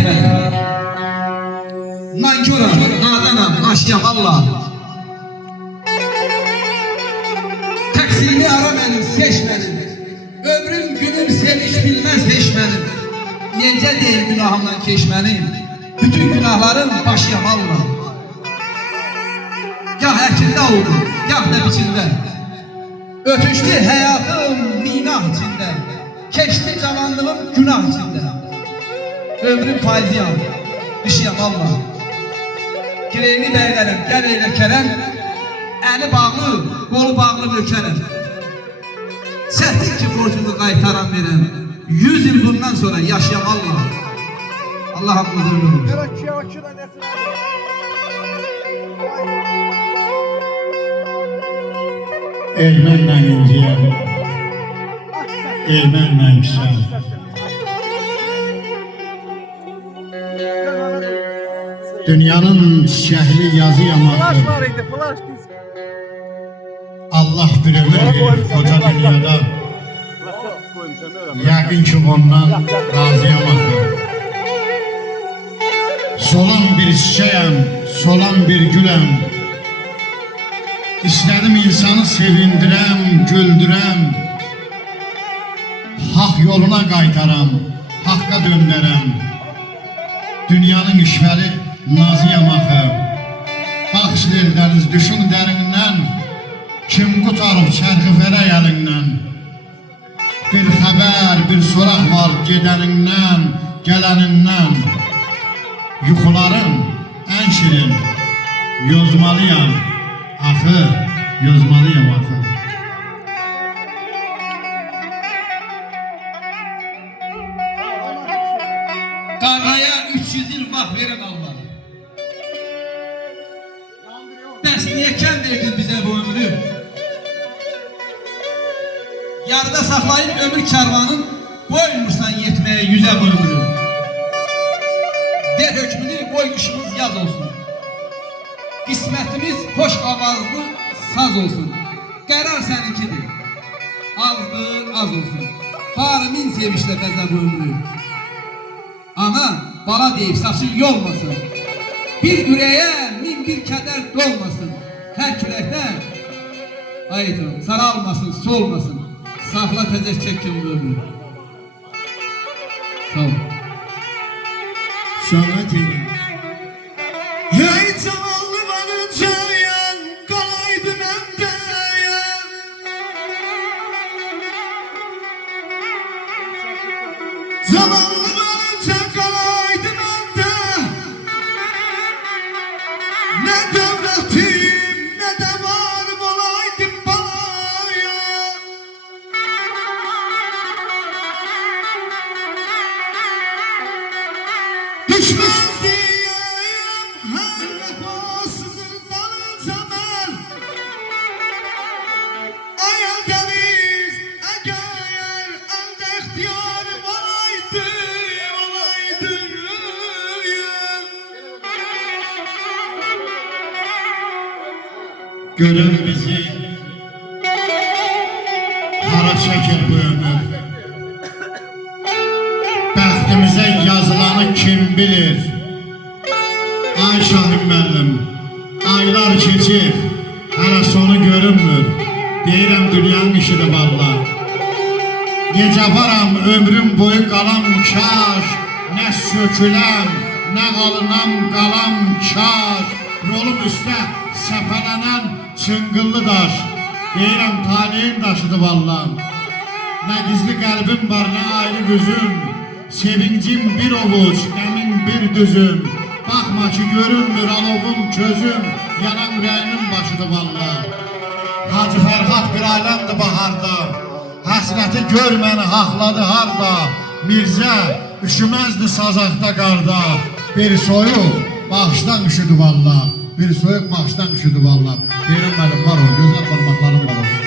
etmədim. Nanköram, nadanam, aşyam Allah. Təqsiri ara mənim, seçmədim. Ömrüm günüm seviş bilməz heç mənim. Necə deyil günahımdan keçmənim. Bütün günahlarım başyam Allah. Gah əkində oldu, gah da biçində. Ötüşdü həyatım minah içində. Keçdi cavanlığım günah içində. Ömrüm faiziyam, düşüyəm Allah. Gireyli bəylərim, gəl eylə kərəm. Əli bağlı, qolu bağlı nökərəm. Çətin ki borcumu qaytaram verəm. 100 il bundan sonra yaşayam Allah. Allah haqqınızı ömür. Ermənlə inciyəm, ermənlə yüksəm. Dünyanın şəhli yazı yamağı. Allah bir ömür verir koca dünyada. Yəqin ki ondan razıyam axı. Solan bir çiçəyəm, solan bir güləm. İstədim insanı sevindirəm, güldürəm. Haq yoluna qaytaram, haqqa döndərəm. Dünyanın işvəli nazıyam axı. Bax dəniz düşün dərindən. Kim qutarıb çərxi verə əlindən. Bir xəbər, bir soraq var gedənindən, gələnindən. Yuxularım ən şirin, yozmalıyam. Axı, yozmalıyam axı. Qarğaya 300 il vaxt verən Allah. Bəs niyə kəm verdin bizə bu ömrü? Yarıda saxlayıb ömür kərvanın, qoymursan yetməyə yüzə bu ömrü. Der hökmünü, qoy qışımız yaz olsun. Qismətimiz hoş avazlı saz olsun. Qərar səninkidir. Azdır, az olsun. Harmin sevişlə bəzə bu ömrü. Ana, bala deyib saçın yolmasın. Bir ürəyə min bir kədər dolmasın. Hər küləkdə ayıtın, saralmasın, solmasın. Saxla təzək çəkin bu ömrü. Sağ ol. Sana deyim. Hey zavallı varıncayan, kalaydı məndəyən. Zavallı varınca kalaydı məndə. Ne dövlətim, ne de varım olaydım balaya. Düşmez diyeyim her vefasızın dalınca ben. Ayel deniz eğer elde ihtiyarım olaydı, olaydı. Görün bizi, hara çəkir bu ömür. Bəxtimizə yazılanı kim bilir? Ay Şahin müəllim, aylar keçir, hələ sonu görünmür. Deyirəm dünyanın işidir valla. Necə varam ömrüm boyu qalam kaş, nə söküləm, nə alınam qalam kaş. Yolum üstə səpələnən çıngıllı daş. Deyirəm taleyin daşıdır valla. Nə gizli qəlbim var, nə ayrı gözüm. Sevincim bir ovuc, qəmin bir düzüm. Baxma ki görünmür alovum közüm. Yanan ürəyimin başıdır valla. Hacı Fərhad bir aləmdir baharda. Həsrəti gör məni haqladı harda. Mirzə üşüməzdi sazaqda qarda. Bir soyuq bağışdan üşüdü valla. Bir soyuq bağışdan üşüdü valla. Deyirəm mənim var o, gözəl barmaqlarım var o.